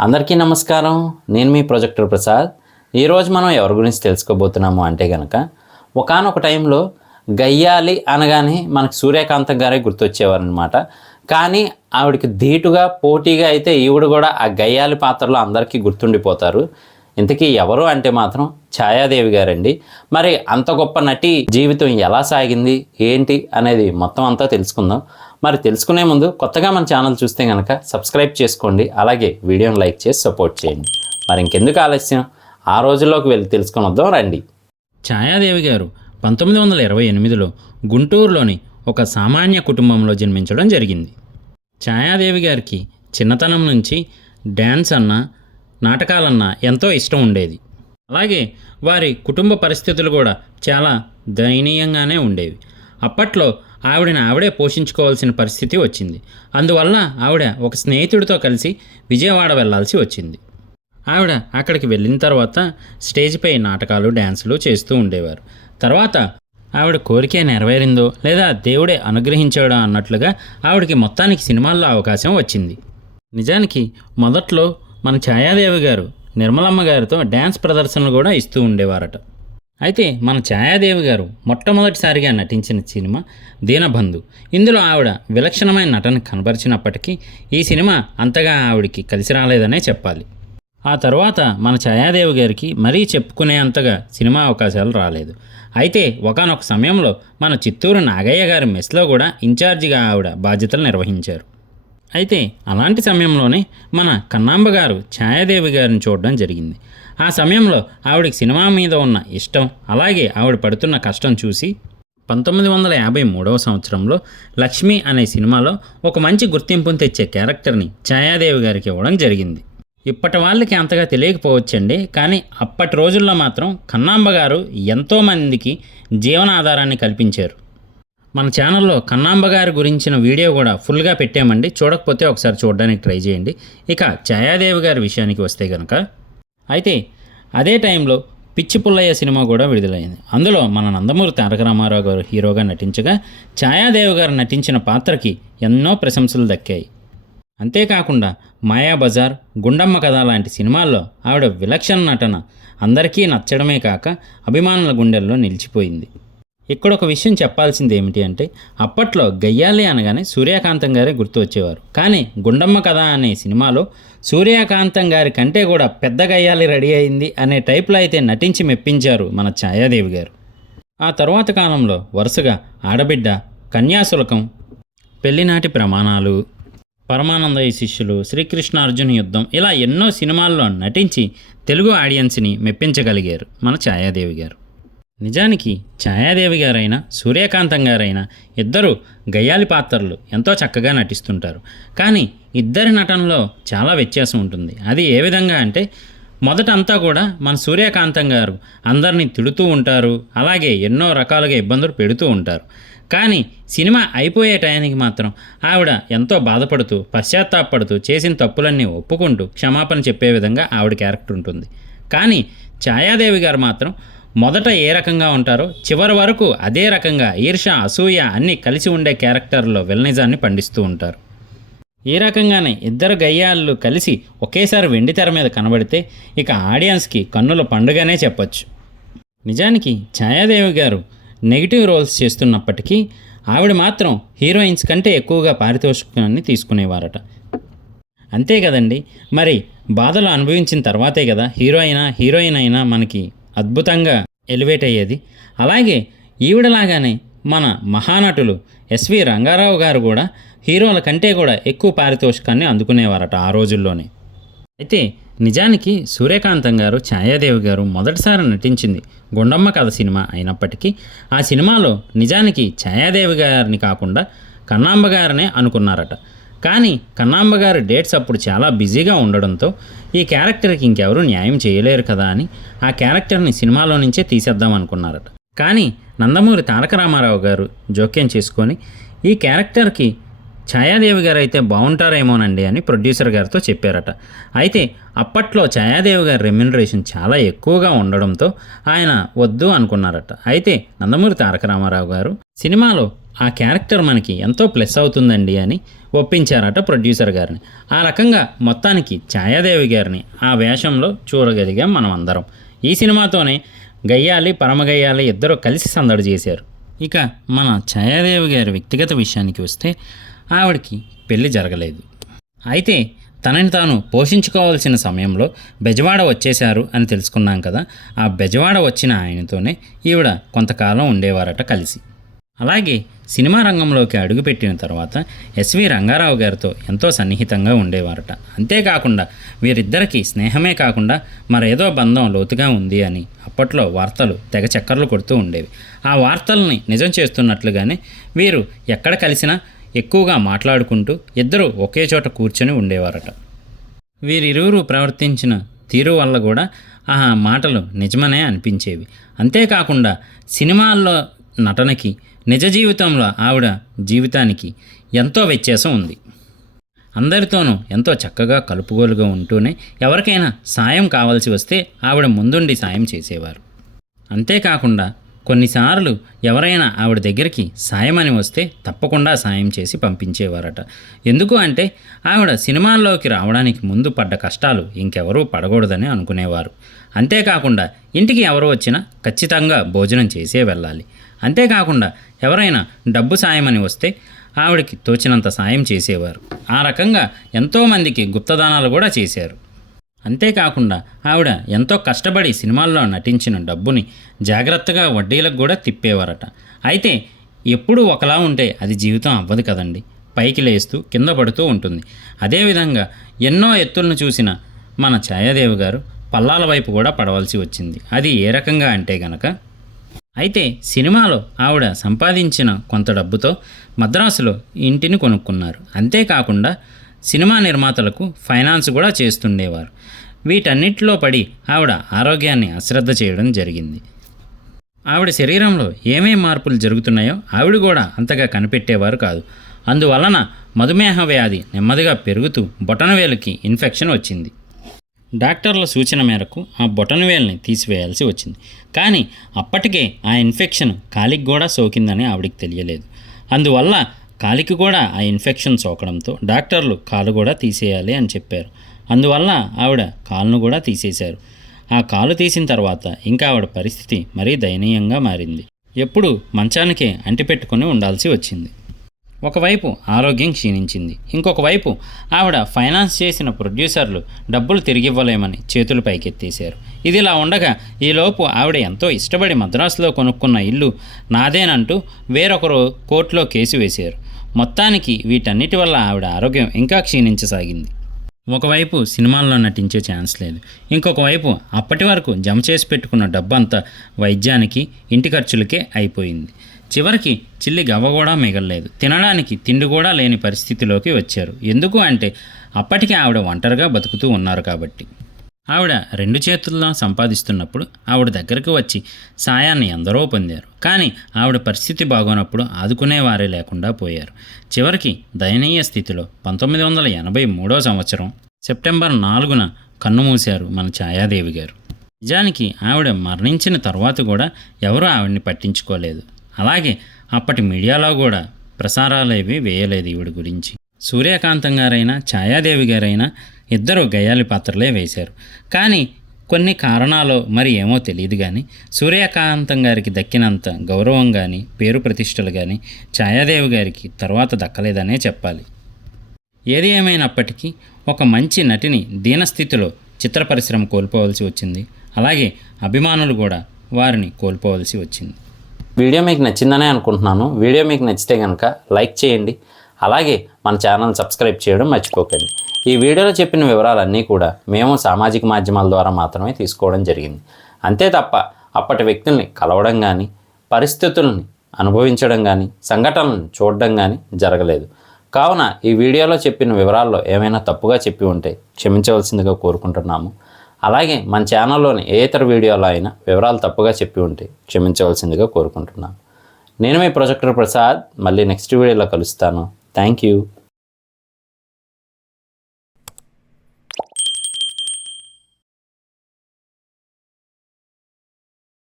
అందరికీ నమస్కారం. నేను మీ ప్రొజెక్టర్ ప్రసాద్. ఈరోజు మనం ఎవరి గురించి తెలుసుకోబోతున్నాము అంటే కనుక ఒకానొక టైంలో గయ్యాలి అనగానే మనకు సూర్యకాంతం గారే గుర్తొచ్చేవారనమాట కానీ ఆవిడకి ధీటుగా పోటీగా అయితే ఈవిడ కూడా ఆ గయ్యాలి పాత్రలో అందరికీ గుర్తుండిపోతారు. ఇంతకీ ఎవరు అంటే మాత్రం ఛాయాదేవి గారండి. మరి అంత గొప్ప నటి జీవితం ఎలా సాగింది? ఏంటి? అనేది మొత్తం అంతా తెలుసుకుందాం. మరి తెలుసుకునే ముందు కొత్తగా మన ఛానల్ చూస్తే కనుక సబ్స్క్రైబ్ చేసుకోండి. అలాగే వీడియోని లైక్ చేసి సపోర్ట్ చేయండి. మరి ఇంకెందుకు ఆలస్యం? ఆ రోజుల్లోకి వెళ్ళి తెలుసుకుని వద్దాం రండి. ఛాయాదేవి గారు పంతొమ్మిది వందల ఇరవై ఎనిమిదిలో గుంటూరులోని ఒక సామాన్య కుటుంబంలో జన్మించడం జరిగింది. ఛాయాదేవి గారికి చిన్నతనం నుంచి డ్యాన్స్ అన్న నాటకాలన్నా ఎంతో ఇష్టం ఉండేది. అలాగే వారి కుటుంబ పరిస్థితులు కూడా చాలా దయనీయంగానే ఉండేవి. అప్పట్లో ఆవిడని ఆవిడే పోషించుకోవాల్సిన పరిస్థితి వచ్చింది. అందువల్ల ఆవిడ ఒక స్నేహితుడితో కలిసి విజయవాడ వెళ్ళాల్సి వచ్చింది. ఆవిడ అక్కడికి వెళ్ళిన తర్వాత స్టేజ్పై నాటకాలు డ్యాన్సులు చేస్తూ ఉండేవారు. తర్వాత ఆవిడ కోరికే నెరవేరిందో లేదా దేవుడే అనుగ్రహించాడో అన్నట్లుగా ఆవిడకి మొత్తానికి సినిమాల్లో అవకాశం వచ్చింది. నిజానికి మొదట్లో మన ఛాయాదేవి గారు నిర్మలమ్మ గారితో డ్యాన్స్ ప్రదర్శనలు కూడా ఇస్తూ ఉండేవారట. అయితే మన ఛాయాదేవి గారు మొట్టమొదటిసారిగా నటించిన సినిమా దీనబంధు. ఇందులో ఆవిడ విలక్షణమైన నటన కనబరిచినప్పటికీ ఈ సినిమా అంతగా ఆవిడికి కలిసి రాలేదనే చెప్పాలి. ఆ తర్వాత మన ఛాయాదేవి గారికి మరీ చెప్పుకునే అంతగా సినిమా అవకాశాలు రాలేదు. అయితే ఒకానొక సమయంలో మన చిత్తూరు నాగయ్య గారి మెస్లో కూడా ఇన్ఛార్జిగా ఆవిడ బాధ్యతలు నిర్వహించారు. అయితే అలాంటి సమయంలోనే మన కన్నాంబ గారు ఛాయాదేవి గారిని చూడడం జరిగింది. ఆ సమయంలో ఆవిడకి సినిమా మీద ఉన్న ఇష్టం అలాగే ఆవిడ పడుతున్న కష్టం చూసి పంతొమ్మిది వందల యాభై మూడవ సంవత్సరంలో లక్ష్మి అనే సినిమాలో ఒక మంచి గుర్తింపును తెచ్చే క్యారెక్టర్ని ఛాయాదేవి గారికి ఇవ్వడం జరిగింది. ఇప్పటి వాళ్ళకి అంతగా తెలియకపోవచ్చండి కానీ అప్పటి రోజుల్లో మాత్రం కన్నాంబ గారు ఎంతోమందికి జీవనాధారాన్ని కల్పించారు. మన ఛానల్లో కన్నాంబ గారి గురించిన వీడియో కూడా ఫుల్గా పెట్టామండి. చూడకపోతే ఒకసారి చూడడానికి ట్రై చేయండి. ఇక ఛాయాదేవి గారి విషయానికి వస్తే కనుక అయితే అదే టైంలో పిచ్చి పుల్లయ్య సినిమా కూడా విడుదలైంది. అందులో మన నందమూరి తారక రామారావు గారు హీరోగా నటించగా ఛాయాదేవి గారు నటించిన పాత్రకి ఎన్నో ప్రశంసలు దక్కాయి. అంతేకాకుండా మాయాబజార్ గుండమ్మ కథ లాంటి సినిమాల్లో ఆవిడ విలక్షణ నటన అందరికీ నచ్చడమే కాక అభిమానుల గుండెల్లో నిలిచిపోయింది. ఇక్కడ ఒక విషయం చెప్పాల్సింది ఏమిటి అంటే అప్పట్లో గయ్యాలి అనగానే సూర్యకాంతం గారే గుర్తు వచ్చేవారు కానీ గుండమ్మ కథ అనే సినిమాలో సూర్యకాంతం గారి కంటే కూడా పెద్ద గయ్యాలి రెడీ అయింది అనే టైప్లో అయితే నటించి మెప్పించారు మన ఛాయాదేవి గారు. ఆ తర్వాత కాలంలో వరుసగా ఆడబిడ్డ కన్యాశుల్కం పెళ్ళినాటి ప్రమాణాలు పరమానందయ్య శిష్యులు శ్రీకృష్ణార్జున యుద్ధం ఇలా ఎన్నో సినిమాల్లో నటించి తెలుగు ఆడియన్స్ని మెప్పించగలిగారు మన ఛాయాదేవి గారు. నిజానికి ఛాయాదేవి గారైనా సూర్యకాంతం గారైనా ఇద్దరు గయ్యాలి పాత్రలు ఎంతో చక్కగా నటిస్తుంటారు. కానీ ఇద్దరి నటనలో చాలా వ్యత్యాసం ఉంటుంది. అది ఏ విధంగా అంటే మొదట అంతా కూడా మన సూర్యకాంతం గారు అందరినీ తిడుతూ ఉంటారు అలాగే ఎన్నో రకాలుగా ఇబ్బందులు పెడుతూ ఉంటారు. కానీ సినిమా అయిపోయే టయానికి మాత్రం ఆవిడ ఎంతో బాధపడుతూ పశ్చాత్తాపడుతూ చేసిన తప్పులన్నీ ఒప్పుకుంటూ క్షమాపణ చెప్పే విధంగా ఆవిడ క్యారెక్టర్ ఉంటుంది. కానీ ఛాయాదేవి గారు మాత్రం మొదట ఏ రకంగా ఉంటారో చివరి వరకు అదే రకంగా ఈర్ష అసూయ అన్నీ కలిసి ఉండే క్యారెక్టర్లో విలనిజాన్ని పండిస్తూ ఉంటారు. ఈ రకంగానే ఇద్దరు గయ్యాళ్ళు కలిసి ఒకేసారి వెండి తెర మీద కనబడితే ఇక ఆడియన్స్కి కన్నుల పండుగనే చెప్పొచ్చు. నిజానికి ఛాయాదేవి గారు నెగిటివ్ రోల్స్ చేస్తున్నప్పటికీ ఆవిడ మాత్రం హీరోయిన్స్ కంటే ఎక్కువగా పారితోషికాన్ని తీసుకునేవారట. అంతే కదండి మరి బాధలు అనుభవించిన తర్వాతే కదా హీరో అయినా హీరోయిన్ అయినా మనకి అద్భుతంగా ఎలివేట్ అయ్యేది. అలాగే ఈవిడలాగానే మన మహానటులు ఎస్వి రంగారావు గారు కూడా హీరోల కంటే కూడా ఎక్కువ పారితోషికాన్ని అందుకునేవారట ఆ రోజుల్లోనే. అయితే నిజానికి సూర్యకాంతం గారు ఛాయాదేవి గారు మొదటిసారి నటించింది గుండమ్మ కథ సినిమా అయినప్పటికీ ఆ సినిమాలో నిజానికి ఛాయాదేవి గారిని కాకుండా కన్నాంబ గారినే అనుకున్నారట. కానీ కన్నాంబ గారి డేట్స్ అప్పుడు చాలా బిజీగా ఉండడంతో ఈ క్యారెక్టర్కి ఇంకెవరూ న్యాయం చేయలేరు కదా అని ఆ క్యారెక్టర్ని సినిమాలో నుంచే తీసేద్దాం అనుకున్నారట. కానీ నందమూరి తారక రామారావు గారు జోక్యం చేసుకొని ఈ క్యారెక్టర్కి ఛాయాదేవి గారు అయితే బాగుంటారేమోనండి అని ప్రొడ్యూసర్ గారితో చెప్పారట. అయితే అప్పట్లో ఛాయాదేవి గారి రెమ్యునరేషన్ చాలా ఎక్కువగా ఉండడంతో ఆయన వద్దు అనుకున్నారట. అయితే నందమూరి తారక రామారావు గారు సినిమాలో ఆ క్యారెక్టర్ మనకి ఎంతో ప్లస్ అవుతుందండి అని ఒప్పించారట ప్రొడ్యూసర్ గారిని. ఆ రకంగా మొత్తానికి ఛాయాదేవి గారిని ఆ వేషంలో చూడగలిగాం మనం అందరం ఈ సినిమాతోనే గయ్యాలి పరమగయ్యాలి ఇద్దరు కలిసి సందడి చేశారు. ఇక మన ఛాయాదేవి గారి వ్యక్తిగత విషయానికి వస్తే ఆవిడకి పెళ్ళి జరగలేదు. అయితే తనని తాను పోషించుకోవాల్సిన సమయంలో బెజవాడ వచ్చేశారు అని తెలుసుకున్నాం కదా ఆ బెజవాడ వచ్చిన ఆయనతోనే ఈవిడ కొంతకాలం ఉండేవారట కలిసి. అలాగే సినిమా రంగంలోకి అడుగుపెట్టిన తర్వాత ఎస్వి రంగారావు గారితో ఎంతో సన్నిహితంగా ఉండేవారట. అంతేకాకుండా వీరిద్దరికీ స్నేహమే కాకుండా మరేదో బంధం లోతుగా ఉంది అని అప్పట్లో వార్తలు తెగ చక్కర్లు కొడుతూ ఉండేవి. ఆ వార్తల్ని నిజం చేస్తున్నట్లుగానే వీరు ఎక్కడ కలిసినా ఎక్కువగా మాట్లాడుకుంటూ ఇద్దరు ఒకే చోట కూర్చొని ఉండేవారట. వీరిరువురు ప్రవర్తించిన తీరు వల్ల కూడా ఆ మాటలు నిజమనే అనిపించేవి. అంతేకాకుండా సినిమాల్లో నటనకి నిజ జీవితంలో ఆవిడ జీవితానికి ఎంతో వ్యత్యాసం ఉంది. అందరితోనూ ఎంతో చక్కగా కలుపుగోలుగా ఉంటూనే ఎవరికైనా సాయం కావాల్సి వస్తే ఆవిడ ముందుండి సాయం చేసేవారు. అంతేకాకుండా కొన్నిసార్లు ఎవరైనా ఆవిడ దగ్గరికి సాయమని వస్తే తప్పకుండా సాయం చేసి పంపించేవారట. ఎందుకు అంటే ఆవిడ సినిమాల్లోకి రావడానికి ముందు పడ్డ కష్టాలు ఇంకెవరూ పడకూడదని అనుకునేవారు. అంతేకాకుండా ఇంటికి ఎవరు వచ్చినా ఖచ్చితంగా భోజనం చేసే వెళ్ళాలి. అంతేకాకుండా ఎవరైనా డబ్బు సాయమని వస్తే ఆవిడకి తోచినంత సాయం చేసేవారు. ఆ రకంగా ఎంతోమందికి గుప్తదానాలు కూడా చేశారు. అంతేకాకుండా ఆవిడ ఎంతో కష్టపడి సినిమాల్లో నటించిన డబ్బుని జాగ్రత్తగా వడ్డీలకు కూడా తిప్పేవారట. అయితే ఎప్పుడు ఒకలా ఉంటే అది జీవితం అవ్వదు కదండి. పైకి లేస్తూ కింద పడుతూ ఉంటుంది. అదేవిధంగా ఎన్నో ఎత్తులను చూసిన మన ఛాయాదేవి గారు పల్లాల వైపు కూడా పడవలసి వచ్చింది. అది ఏ రకంగా అంటే గనక అయితే సినిమాలో ఆవిడ సంపాదించిన కొంత డబ్బుతో మద్రాసులో ఇంటిని కొనుక్కున్నారు. అంతేకాకుండా సినిమా నిర్మాతలకు ఫైనాన్స్ కూడా చేస్తుండేవారు. వీటన్నిటిలో పడి ఆవిడ ఆరోగ్యాన్ని అశ్రద్ధ చేయడం జరిగింది. ఆవిడ శరీరంలో ఏమేం మార్పులు జరుగుతున్నాయో ఆవిడ కూడా అంతగా కనిపెట్టేవారు కాదు. అందువలన మధుమేహ వ్యాధి నెమ్మదిగా పెరుగుతూ బొటనవేలుకి ఇన్ఫెక్షన్ వచ్చింది. డాక్టర్ల సూచన మేరకు ఆ బొటనవేల్ని తీసివేయాల్సి వచ్చింది. కానీ అప్పటికే ఆ ఇన్ఫెక్షన్ కాలికి కూడా సోకిందని ఆవిడకి తెలియలేదు. అందువల్ల కాలికి కూడా ఆ ఇన్ఫెక్షన్ సోకడంతో డాక్టర్లు కాలు కూడా తీసేయాలి అని చెప్పారు. అందువల్ల ఆవిడ కాలును కూడా తీసేశారు. ఆ కాలు తీసిన తర్వాత ఇంకా ఆవిడ పరిస్థితి మరీ దయనీయంగా మారింది. ఎప్పుడు మంచానికే అంటిపెట్టుకొని ఉండాల్సి వచ్చింది. ఒకవైపు ఆరోగ్యం క్షీణించింది ఇంకొక వైపు ఆవిడ ఫైనాన్స్ చేసిన ప్రొడ్యూసర్లు డబ్బులు తిరిగివ్వలేమని చేతులు పైకెత్తేశారు. ఇదిలా ఉండగా ఈలోపు ఆవిడ ఎంతో ఇష్టపడి మద్రాసులో కొనుక్కున్న ఇల్లు నాదేనంటూ వేరొకరు కోర్టులో కేసు వేశారు. మొత్తానికి వీటన్నిటి వల్ల ఆవిడ ఆరోగ్యం ఇంకా క్షీణించసాగింది. ఒకవైపు సినిమాల్లో నటించే ఛాన్స్ లేదు ఇంకొక వైపు అప్పటి వరకు జమ చేసి పెట్టుకున్న డబ్బంతా వైద్యానికి ఇంటి ఖర్చులకే అయిపోయింది. చివరికి చిల్లి గవ్వ కూడా మిగలలేదు. తినడానికి తిండి కూడా లేని పరిస్థితిలోకి వచ్చారు. ఎందుకు అంటే అప్పటికే ఆవిడ ఒంటరిగా బతుకుతూ ఉన్నారు కాబట్టి. ఆవిడ రెండు చేతుల్లో సంపాదిస్తున్నప్పుడు ఆవిడ దగ్గరకు వచ్చి సాయాన్ని ఎందరో పొందారు. కానీ ఆవిడ పరిస్థితి బాగోనప్పుడు ఆదుకునేవారే లేకుండా పోయారు. చివరికి దయనీయ స్థితిలో పంతొమ్మిది వందల ఎనభై మూడో సంవత్సరం సెప్టెంబర్ నాలుగున కన్నుమూశారు మన ఛాయాదేవి గారు. నిజానికి ఆవిడ మరణించిన తర్వాత కూడా ఎవరూ ఆవిడని పట్టించుకోలేదు. అలాగే అప్పటి మీడియాలో కూడా ప్రసారాలు ఏవి వేయలేదు ఈవిడ గురించి. సూర్యకాంతం గారైనా ఛాయాదేవి గారైనా ఇద్దరు గయాలి పాత్రలే వేశారు. కానీ కొన్ని కారణాలు మరి ఏమో తెలియదు కానీ సూర్యకాంతం గారికి దక్కినంత గౌరవం కానీ పేరు ప్రతిష్టలు కానీ ఛాయాదేవి గారికి తర్వాత దక్కలేదనే చెప్పాలి. ఏది ఏమైనప్పటికీ ఒక మంచి నటిని దీనస్థితిలో చిత్ర పరిశ్రమ కోల్పోవలసి వచ్చింది. అలాగే అభిమానులు కూడా వారిని కోల్పోవలసి వచ్చింది. వీడియో మీకు నచ్చిందనే అనుకుంటున్నాను. వీడియో మీకు నచ్చితే కనుక లైక్ చేయండి. అలాగే మన ఛానల్ సబ్స్క్రైబ్ చేయడం మర్చిపోకండి. ఈ వీడియోలో చెప్పిన వివరాలన్నీ కూడా మేము సామాజిక మాధ్యమాల ద్వారా మాత్రమే తీసుకోవడం జరిగింది. అంతే తప్ప అప్పటి వ్యక్తుల్ని కలవడం కానీ పరిస్థితుల్ని అనుభవించడం కానీ సంఘటనలను చూడడం కానీ జరగలేదు. కావున ఈ వీడియోలో చెప్పిన వివరాల్లో ఏమైనా తప్పుగా చెప్పి ఉంటే క్షమించవలసిందిగా కోరుకుంటున్నాము. అలాగే మన ఛానల్లోని ఏ ఇతర వీడియోలో అయినా వివరాలు తప్పుగా చెప్పి ఉంటే క్షమించవలసిందిగా కోరుకుంటున్నాను. నేను మీ ప్రొజెక్టర్ ప్రసాద్. మళ్ళీ నెక్స్ట్ వీడియోలో కలుస్తాను. Thank you.